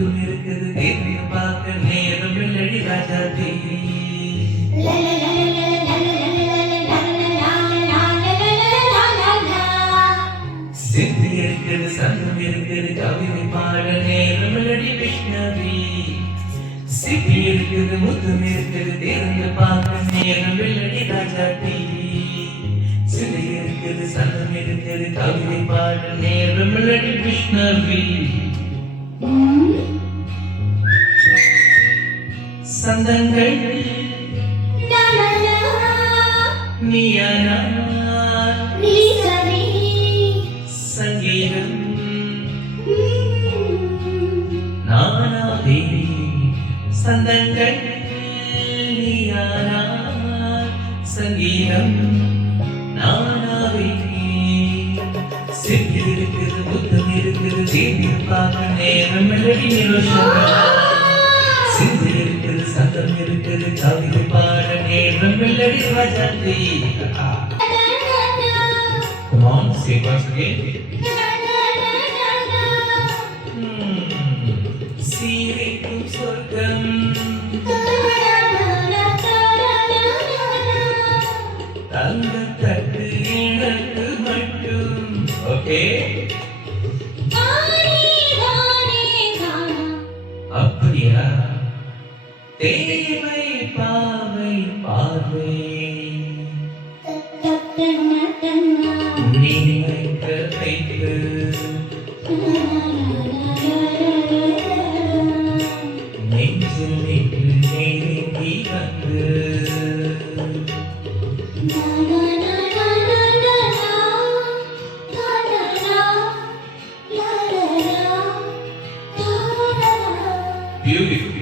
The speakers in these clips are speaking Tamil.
முத்தும் இருக்குது தேவி பார்க்க நேரம் வெள்ளடி ராஜாத்தி சிந்தி இருக்குது சங்கம் இருக்குது கவிதை பாட நேரம் வெள்ளடி விஷ்ணவி சிப்பி இருக்குது முத்தும் இருக்குது தேர்ந்து பார்க்க நேரம் வெள்ளடி ராஜாத்தி சிலை இருக்குது சங்கம் இருக்குது கவிதை பாட நேரம் வெள்ளடி விஷ்ணவி சந்தங்கள் நீயானா சங்கீதம் நானாதே சந்தங்கள் நீயானா சங்கீதம் நானாதே சித்தி இருக்குது புத்தம் இருக்குது தேவி பார்க்க நேரம் மெலடி நிரோஷம் சிந்தி இருக்குது சங்கம் இருக்குது கவிதை பாட நேரம் melody Rajathi Come on, say it once again. சீரைக்கும் சொர்க்கம் தங்கத்தட்டு எனக்கு மட்டும் ஓகே அப்படியா தேவை பாவை பார்வை நீ வைக்க வைத்து நெஞ்சில் நின்று நெருங்கி வந்து Beautiful.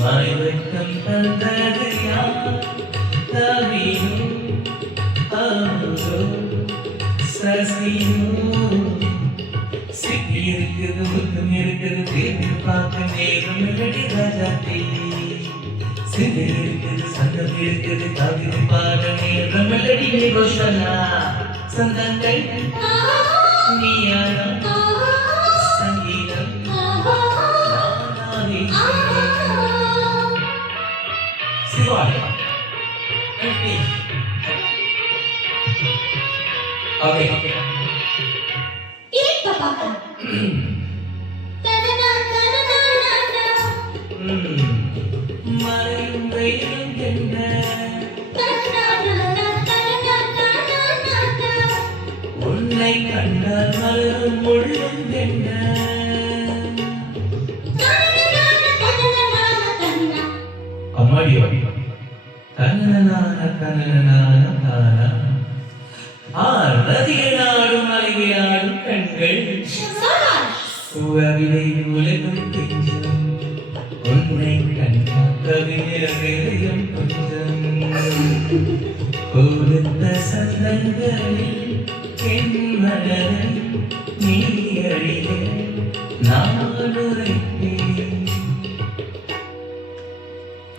மயக்கம் தந்தது யார் தவியோ அமுதோ சசியோ சிப்பி இருக்குது முத்தம் இருக்குது தேவி பார்க்க நேரம் மெலடி ராஜாத்தி சிந்தி இருக்குது சங்கம் இருக்குது கவிதை பாட நேரம் மெலடி நிரோஷனா சந்தங்கள் நீயானா சங்கீதம் நானாதே சிவாய் Okay. Ini apa? மறையும் வெயிலும் என்ன உன்னை கண்டால் மலரும் முள்ளும் என்ன அம்மாடியோ கண்ணனான கண்ணனான தானா நதியனாடும் அழகியாடும் கண்கள் உறவிலை உலகம் கொஞ்சம் உன்னை கண்ட கவிஞரையும் கொஞ்சம் கொடுத்த சந்தங்களில் என் மலரை நீ அறிய நான் உரைப்பேன்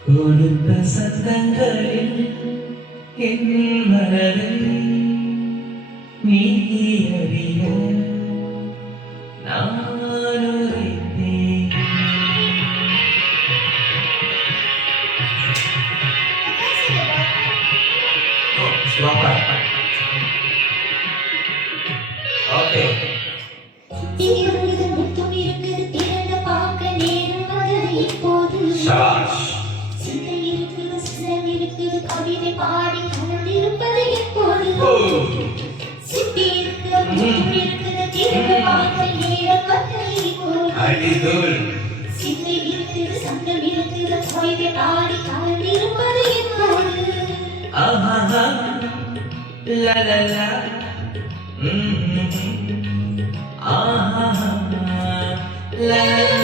கொடுத்த சந்தங்களில் என் மலரை நீ அறிய நான் உரைப்பேன். Siapa? Okay. Shabash. Adidul. Aha, la la la. Aha, la la la.